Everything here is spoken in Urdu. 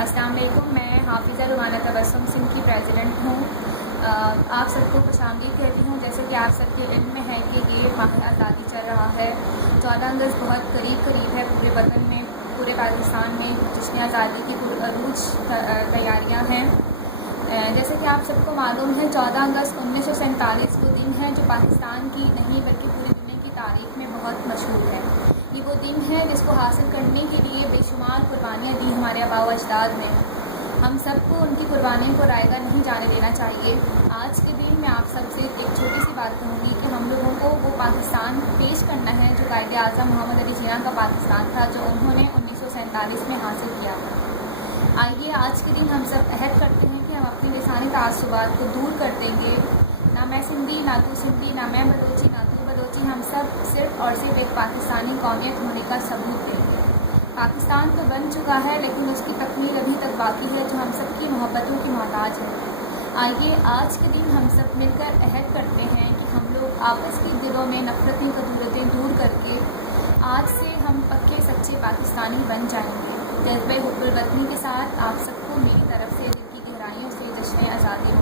السلام علیکم، میں حافظہ رومانہ تبسم سندھ کی پریزیڈنٹ ہوں۔ آپ سب کو خوش آمدید کہتی ہوں۔ جیسے کہ آپ سب کے علم میں ہے کہ یہ ماہ آزادی چل رہا ہے۔ 14 اگست بہت قریب ہے، پورے وطن میں، پورے پاکستان میں جشن آزادی کی عروج تیاریاں ہیں۔ جیسے کہ آپ سب کو معلوم ہے، 14 اگست 1947 وہ دن ہے جو پاکستان کی نہیں بلکہ پوری دنیا کی تاریخ میں بہت مشہور ہے۔ یہ وہ دن ہے جس کو حاصل کرنے کے لیے بے شمار قربانیاں دی ہمارے آباء و اجداد نے۔ ہم سب کو ان کی قربانیوں کو رائیگاں نہیں جانے دینا چاہیے۔ آج کے دن میں آپ سب سے ایک چھوٹی سی بات کہوں گی کہ ہم لوگوں کو وہ پاکستان پیش کرنا ہے جو قائد اعظم محمد علی جناح کا پاکستان تھا، جو انہوں نے 1947 میں حاصل کیا تھا۔ آئیے آج کے دن ہم سب عہد کرتے ہیں کہ ہم اپنے لسانی تعصبات کو دور کر دیں گے۔ نہ میں سندھی، نہ تو سندھی، نہ میں بلوچی، نہ تو بلوچی، ہم سب صرف اور صرف ایک پاکستانی قومیت ہونے کا ثبوت دیں گے۔ پاکستان تو بن چکا ہے، لیکن اس کی تکمیل ابھی تک باقی ہے، جو ہم سب کی محبتوں کی محتاج ہے۔ آئیے آج کے دن ہم سب مل کر عہد کرتے ہیں کہ ہم لوگ آپس کے دلوں میں نفرتیں کدورتیں دور کر کے آج سے ہم پکے سچے پاکستانی بن جائیں گے۔ جذبہ حب الوطنی کے ساتھ آپ سب کو میری طرف سے دل کی گہرائیوں سے جشن آزادی